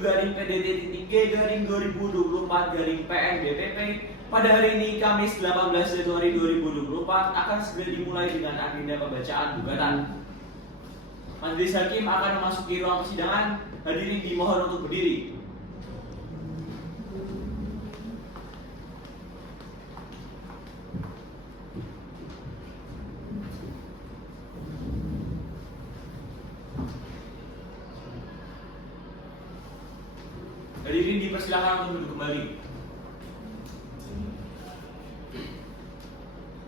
7/PDT.G/2024/PNBPP pada hari ini Kamis 18 Januari 2024 akan segera dimulai dengan agenda pembacaan gugatan. Majelis Hakim akan memasuki ruang persidangan. Hadirin dimohon untuk berdiri. Hadirin dipersilakan untuk duduk kembali.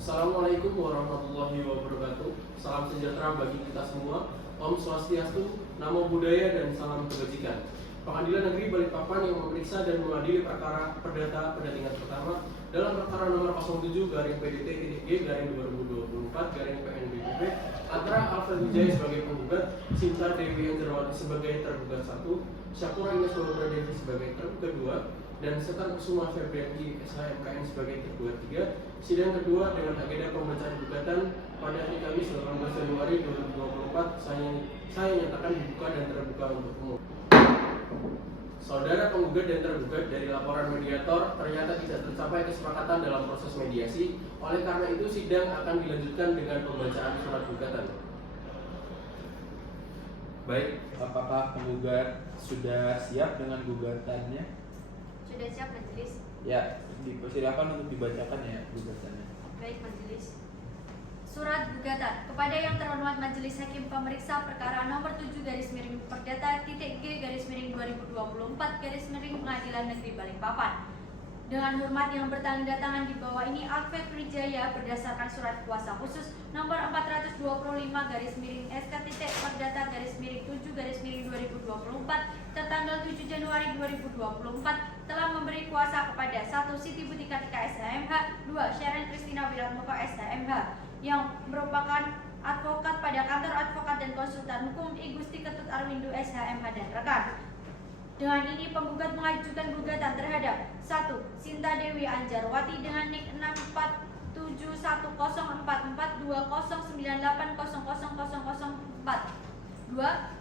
Assalamualaikum warahmatullahi wabarakatuh. Salam sejahtera bagi kita semua. Om Swastiastu, Namo Buddhaya, dan salam kebajikan. Pengadilan Negeri Balikpapan yang memeriksa dan mengadili perkara perdata pada tingkat pertama dalam perkara nomor 07/PDT-G/2024/PNBPP antara Alfred Wijaya sebagai penggugat, Sinta Dewi Anjarwati sebagai tergugat 1, Syakura Ines Barbara Devi sebagai tergugat 2, dan Sekar Kusuma Febrianti SHMKN sebagai tergugat 3. Sidang kedua dengan agenda pembacaan gugatan pada hari Kamis 18 Januari 2024 saya nyatakan dibuka dan terbuka untuk umum. Saudara penggugat dan tergugat, dari laporan mediator ternyata tidak tercapai kesepakatan dalam proses mediasi. Oleh karena itu sidang akan dilanjutkan dengan pembacaan surat gugatan. Baik, apakah penggugat sudah siap dengan gugatannya? Sudah siap majelis? Ya, dipersilakan untuk dibacakan ya gugatannya. Baik majelis. Surat gugatan kepada yang terhormat Majelis Hakim Pemeriksa Perkara nomor 7/Perdata.G/2024/Pengadilan Negeri Balikpapan. Dengan hormat yang bertanda tangan di bawah ini, Alfred Wijaya berdasarkan surat kuasa khusus nomor 425/Perdata-7/7/2024 tertanggal 7 Januari 2024 telah memberi kuasa kepada 1. Siti Butika Tika SHMH, 2. Sharon Kristina Wiratmoko SHMH yang merupakan advokat pada kantor advokat dan konsultan hukum I Gusti Ketut Arwindo SHMH dan rekan. Dengan ini penggugat mengajukan gugatan terhadap 1. Sinta Dewi Anjarwati dengan NIK 647144209800004. 2.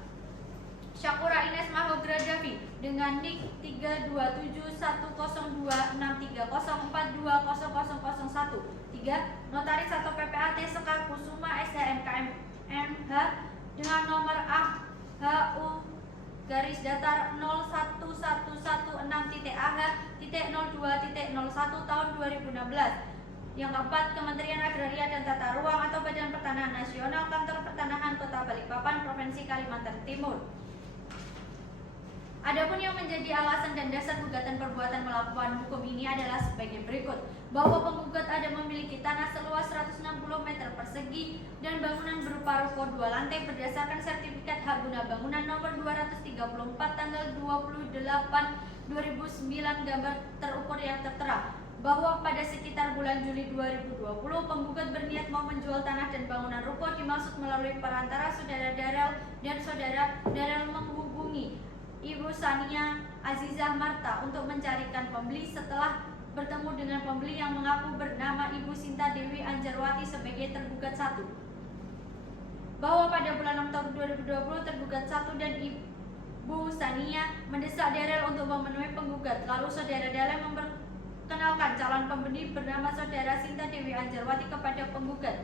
Syakura Ines Mahogra Devi dengan NIK 327102630420001. 3. Notaris atau PPAT Sekar Kusuma SHMKMH dengan nomor AHU-datar 01116.AH.02.01 tahun 2016. Yang keempat, Kementerian Agraria dan Tata Ruang atau Badan Pertanahan Nasional, Kantor Pertanahan Kota Balikpapan, Provinsi Kalimantan Timur. Adapun yang menjadi alasan dan dasar gugatan perbuatan melakukan hukum ini adalah sebagai berikut: bahwa penggugat ada memiliki tanah seluas 160 meter persegi dan bangunan berupa ruko 2 lantai berdasarkan sertifikat hak guna bangunan nomor 234 tanggal 28/2009 gambar terukur yang tertera, bahwa pada sekitar bulan Juli 2020 penggugat berniat mau menjual tanah dan bangunan ruko dimaksud melalui perantara saudara Darel, dan saudara Darel menghubungi Ibu Sania Azizah Marta untuk mencarikan pembeli. Setelah bertemu dengan pembeli yang mengaku bernama Ibu Sinta Dewi Anjarwati sebagai tergugat 1, bahwa pada bulan Oktober 2020 tergugat 1 dan Ibu Sania mendesak Darel untuk memenuhi penggugat. Lalu saudara Darel memperkenalkan calon pembeli bernama saudara Sinta Dewi Anjarwati kepada penggugat,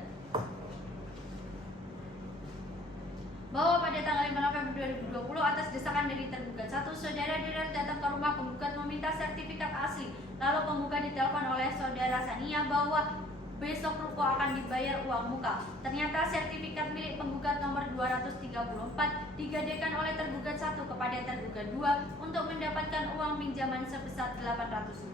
bahwa pada tanggal 5 November 2020 atas desakan dari tergugat 1, saudara Darel datang ke rumah penggugat meminta sertifikat asli. Lalu penggugat ditelepon oleh saudara Sania bahwa besok ruko akan dibayar uang muka. Ternyata sertifikat milik penggugat nomor 234 digadaikan oleh tergugat 1 kepada tergugat 2 untuk mendapatkan uang pinjaman sebesar Rp800.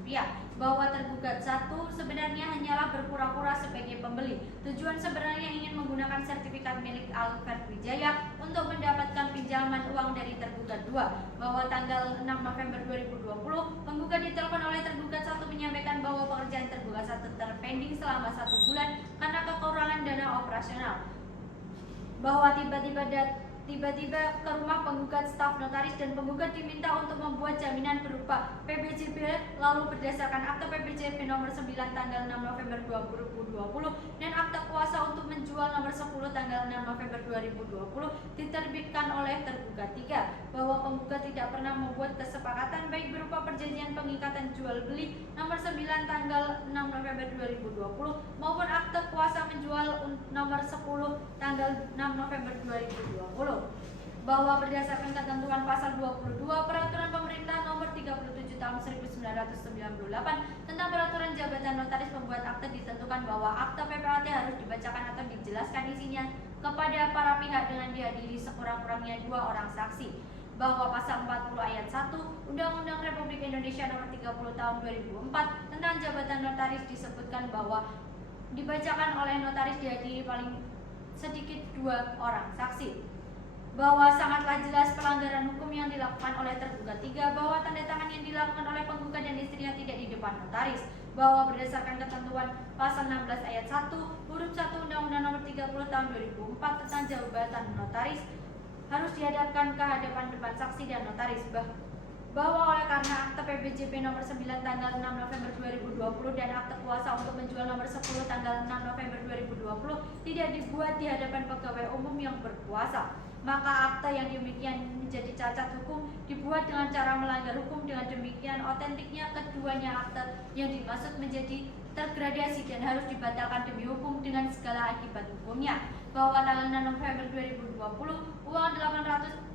Bahwa tergugat 1 sebenarnya hanyalah berpura-pura sebagai pembeli. Tujuan sebenarnya ingin menggunakan sertifikat milik Alfred Wijaya untuk mendapatkan pinjaman uang dari tergugat 2. Bahwa tanggal 6 November 2020 penggugat ditelepon oleh tergugat 1 menyampaikan bahwa pekerjaan tergugat 1 terpending selama 1 bulan karena kekurangan dana operasional. Bahwa tiba-tiba tiba-tiba ke rumah penggugat staf notaris dan penggugat diminta untuk membuat jaminan berupa PBJB, lalu berdasarkan akte PBJB nomor 9 tanggal 6 November 2020 dan akte kuasa untuk menjual nomor 10 tanggal 6 November 2020 diterbitkan oleh tergugat 3 bahwa penggugat tidak pernah membuat kesepakatan baik berupa perjanjian pengikatan jual beli nomor 9 tanggal 6 November 2020 maupun akte kuasa menjual nomor 10 tanggal 6 November 2020 bahwa berdasarkan ketentuan pasal 22 Peraturan Pemerintah Nomor 37 Tahun 1998 tentang Peraturan Jabatan Notaris Pembuat Akte ditentukan bahwa akte PPAT harus dibacakan atau dijelaskan isinya kepada para pihak dengan dihadiri sekurang-kurangnya 2 orang saksi, bahwa pasal 40 ayat 1 Undang-Undang Republik Indonesia Nomor 30 Tahun 2004 tentang Jabatan Notaris disebutkan bahwa dibacakan oleh notaris dihadiri paling sedikit 2 orang saksi, bahwa sangatlah jelas pelanggaran hukum yang dilakukan oleh tergugat 3, bahwa tanda tangan yang dilakukan oleh penggugat dan istrinya tidak di depan notaris, bahwa berdasarkan ketentuan pasal 16 ayat 1 huruf 1 Undang-Undang Nomor 30 Tahun 2004 tentang jabatan notaris harus dihadapkan ke hadapan depan saksi dan notaris, bahwa oleh karena akte PBJB nomor 9 tanggal 6 November 2020 dan akte kuasa untuk menjual nomor 10 tanggal 6 November 2020 tidak dibuat di hadapan pegawai umum yang berkuasa, maka akte yang demikian menjadi cacat hukum dibuat dengan cara melanggar hukum. Dengan demikian otentiknya keduanya akte yang dimaksud menjadi tergradasi dan harus dibatalkan demi hukum dengan segala akibat hukumnya, bahwa tanggal 6 November 2020 uang 800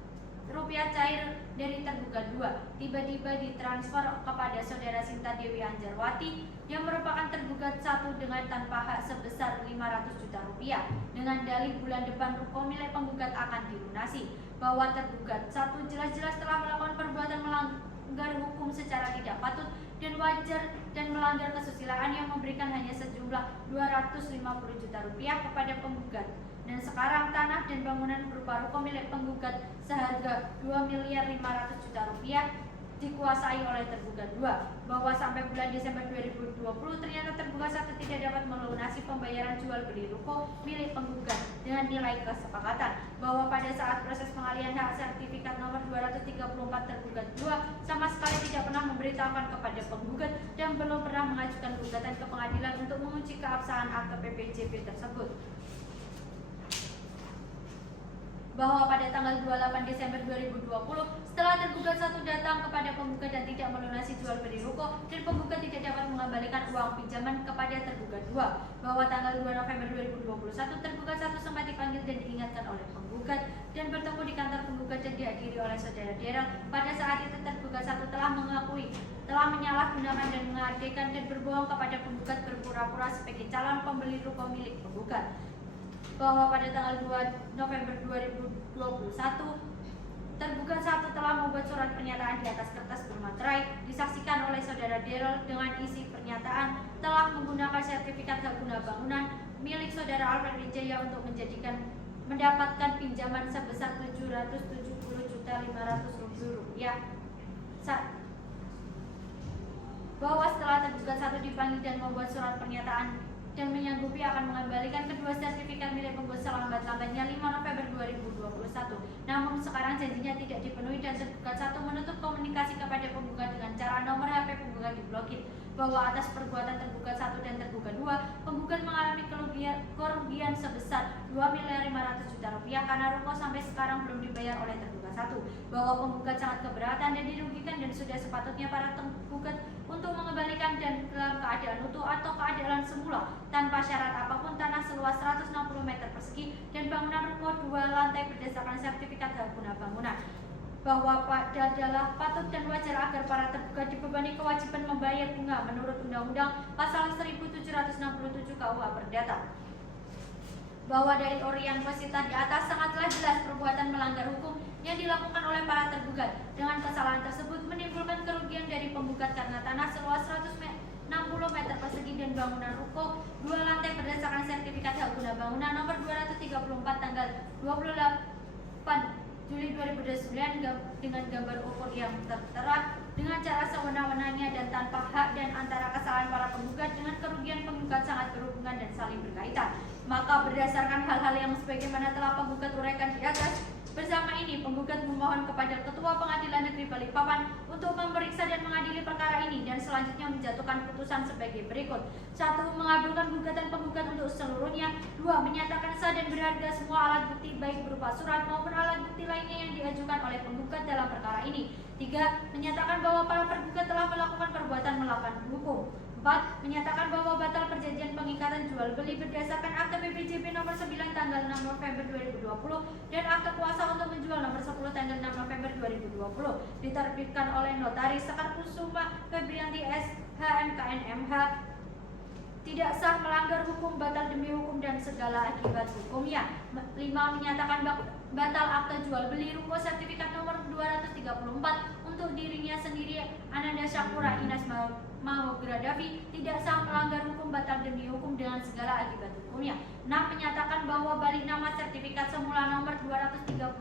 rupiah cair dari tergugat 2 tiba-tiba ditransfer kepada saudara Sinta Dewi Anjarwati yang merupakan tergugat 1 dengan tanpa hak sebesar 500 juta rupiah dengan dalih bulan depan ruko milik penggugat akan dilunasi, bahwa tergugat 1 jelas-jelas telah melakukan perbuatan melanggar hukum secara tidak patut dan wajar dan melanggar kesusilaan yang memberikan hanya sejumlah 250 juta rupiah kepada penggugat, dan sekarang tanah dan bangunan berupa ruko milik penggugat seharga 2.500.000.000 rupiah dikuasai oleh tergugat 2, bahwa sampai bulan Desember 2020 ternyata tergugat 1 tidak dapat melunasi pembayaran jual beli ruko milik penggugat dengan nilai kesepakatan, bahwa pada saat proses pengalihan hak sertifikat nomor 234 tergugat 2 sama sekali tidak pernah memberitahukan kepada penggugat dan belum pernah mengajukan gugatan ke pengadilan untuk menguji keabsahan akte PPJB tersebut, bahwa pada tanggal 28 Desember 2020 setelah tergugat 1 datang kepada penggugat dan tidak melunasi jual beli ruko dan penggugat tidak dapat mengembalikan uang pinjaman kepada tergugat 2, bahwa tanggal 2 November 2021 tergugat 1 sempat dipanggil dan diingatkan oleh penggugat dan bertemu di kantor penggugat dan dihadiri oleh saudara Daryl. Pada saat itu tergugat 1 telah mengakui telah menyalahgunakan dan mengadekan dan berbohong kepada penggugat berpura-pura sebagai calon pembeli ruko milik penggugat, bahwa pada tanggal 2 November 2021 tergugat 1 telah membuat surat pernyataan di atas kertas bermaterai disaksikan oleh saudara Daryl dengan isi pernyataan telah menggunakan sertifikat hak guna bangunan milik saudara Alfred Wijaya untuk mendapatkan pinjaman sebesar 770.500.000 rupiah, bahwa setelah tergugat 1 dipanggil dan membuat surat pernyataan dan menyanggupi akan mengembalikan kedua sertifikat milik penggugat selambat-lambatnya 5 November 2021. Namun sekarang janjinya tidak dipenuhi dan tergugat 1 menutup komunikasi kepada penggugat dengan cara nomor HP penggugat diblokir, bahwa atas perbuatan tergugat 1 dan tergugat 2 penggugat mengalami kerugian sebesar 2.500.000.000 rupiah karena ruko sampai sekarang belum dibayar oleh tergugat 1, bahwa penggugat sangat keberatan dan dirugikan dan sudah sepatutnya para tergugat untuk mengembalikan dan dalam keadaan utuh atau keadaan semula tanpa syarat apapun tanah seluas 160 meter persegi dan bangunan ruko 2 lantai berdasarkan sertifikat hak guna bangunan, bahwa adalah patut dan wajar agar para tergugat dibebani kewajiban membayar bunga menurut Undang-Undang Pasal 1767 KUH Perdata, bahwa dari orian posita di atas sangatlah jelas perbuatan melanggar hukum yang dilakukan oleh para tergugat. Dengan kesalahan tersebut menimbulkan kerugian dari penggugat karena tanah seluas 160 meter persegi dan bangunan ruko 2 lantai berdasarkan sertifikat hak guna bangunan nomor 234 tanggal 28 Juli 2009 dengan gambar ukur yang tertera dengan cara sewenang-wenangnya dan tanpa hak, dan antara kesalahan para penggugat dengan kerugian penggugat sangat berhubungan dan saling berkaitan. Maka berdasarkan hal-hal yang sebagaimana telah penggugat uraikan di atas, Bersama ini, penggugat memohon kepada Ketua Pengadilan Negeri Balikpapan untuk memeriksa dan mengadili perkara ini dan selanjutnya menjatuhkan putusan sebagai berikut. 1. Mengabulkan gugatan penggugat untuk seluruhnya. 2. Menyatakan sah dan berharga semua alat bukti baik berupa surat maupun alat bukti lainnya yang diajukan oleh penggugat dalam perkara ini. 3. Menyatakan bahwa para tergugat telah melakukan perbuatan melawan hukum. 4. Menyatakan bahwa batal perjanjian pengikatan jual beli berdasarkan Akta BPJB nomor 9 tanggal 6 November 2020 dan Akta kuasa untuk menjual nomor 10 tanggal 6 November 2020 diterbitkan oleh Notaris Sekar Kusuma Febrianti SHMKN MH tidak sah, melanggar hukum, batal demi hukum dan segala akibat hukumnya. 5. Menyatakan batal akta jual beli ruko sertifikat nomor 234 untuk dirinya sendiri Ananda Syakura Inas Mahogradavi tidak sah, melanggar hukum, batal demi hukum dengan segala akibat hukumnya. 6. Menyatakan bahwa balik nama sertifikat semula nomor 234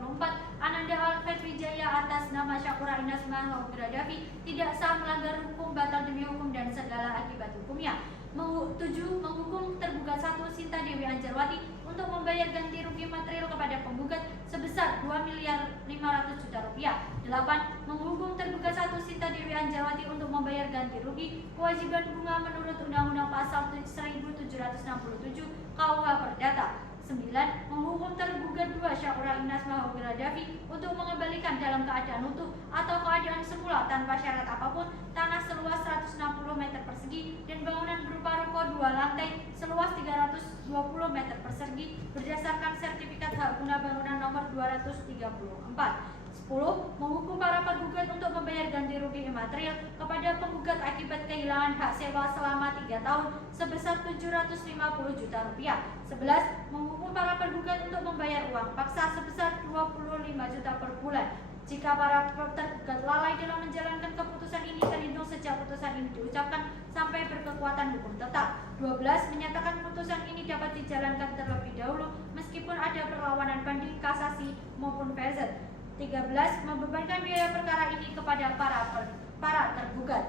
Ananda Alfred Wijaya atas nama Syakura Inas Mahogradavi tidak sah, melanggar hukum, batal demi hukum dan segala akibat hukumnya. 7. Menghukum tergugat 1 Sinta Dewi Anjarwati untuk membayar ganti rugi material kepada penggugat sebesar Rp2.500.000.000. 8. Menghukum tergugat 1 Sinta Dewi Anjarwati untuk membayar ganti rugi kewajiban bunga menurut Undang-Undang Pasal 1767 KUH Perdata. 9. Menghukum tergugat 2 Syakura Inas Mahogradavi untuk mengembalikan dalam keadaan utuh atau keadaan semula tanpa syarat apapun tanah seluas 160 meter persegi dan bangunan berupa ruko 2 lantai seluas 320 meter persegi berdasarkan sertifikat hak guna bangunan nomor 234. 10. Menghukum para penggugat untuk membayar ganti rugi imaterial kepada penggugat akibat kehilangan hak sewa selama 3 tahun sebesar Rp750 juta. 11. Menghukum para penggugat untuk membayar uang paksa sebesar Rp25 juta per bulan. Jika para tergugat lalai dalam menjalankan keputusan ini terhitung sejak putusan ini diucapkan sampai berkekuatan hukum tetap. 12. Menyatakan putusan ini dapat dijalankan terlebih dahulu meskipun ada perlawanan banding, kasasi maupun VZ. 13. Membebankan biaya perkara ini kepada para tergugat.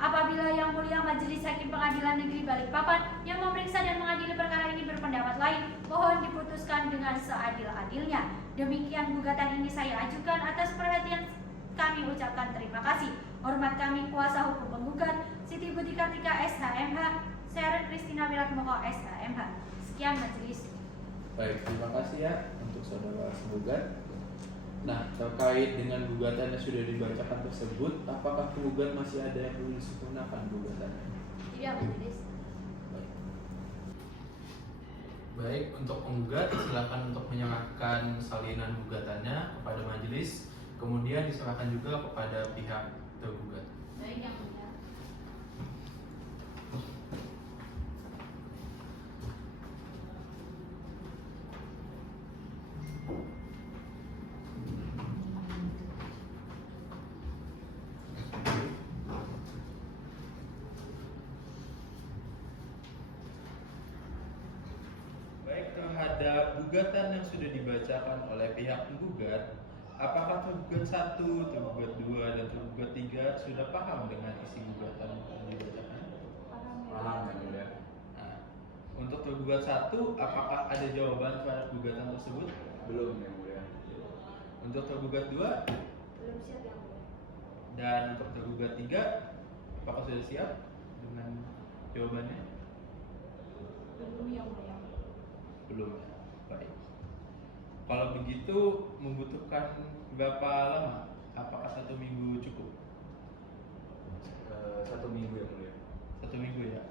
Apabila Yang Mulia Majelis Hakim Pengadilan Negeri Balikpapan yang memeriksa dan mengadili perkara ini berpendapat lain, mohon diputuskan dengan seadil-adilnya. Demikian gugatan ini saya ajukan, atas perhatian kami ucapkan terima kasih. Hormat kami kuasa hukum penggugat Siti Budi Kartika SHMH, Sharon Christina Wiratmoko SHMH. Sekian majelis. Baik, terima kasih ya untuk saudara penggugat. Nah, terkait dengan gugatan yang sudah dibacakan tersebut, apakah penggugat masih ada yang perlu disempurnakan gugatannya? Tidak, majelis. Baik, untuk penggugat silakan untuk menyerahkan salinan gugatannya kepada majelis, kemudian diserahkan juga kepada pihak tergugat. Baik, Yang Mulia. Terhadap gugatan yang sudah dibacakan oleh pihak penggugat, apakah tergugat 1, tergugat 2, dan tergugat 3 sudah paham dengan isi gugatan yang dibacakan? Paham kan ya? Nah, untuk tergugat 1, apakah ada jawaban terhadap gugatan tersebut? Belum yang mulia. Untuk tergugat 2 Belum siap, Yang Mulia. dan untuk tergugat 3, apakah sudah siap dengan jawabannya? Belum, Yang Mulia. Belum. Baik. Kalau begitu membutuhkan berapa lama? Apakah 1 minggu cukup? 1 minggu yang mulia. 1 minggu ya.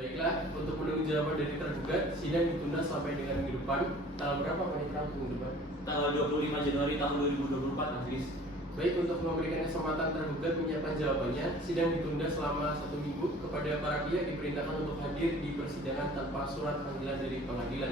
Baiklah, untuk menunggu jawaban dari tergugat, sidang ditunda sampai dengan minggu depan. Tanggal berapa pernikahan minggu depan? Tanggal 25 Januari tahun 2024 majelis. Baik, untuk memberikan kesempatan tergugat menyiapkan jawabannya, sidang ditunda selama 1 minggu. Kepada para pihak diperintahkan untuk hadir di persidangan tanpa surat panggilan dari pengadilan.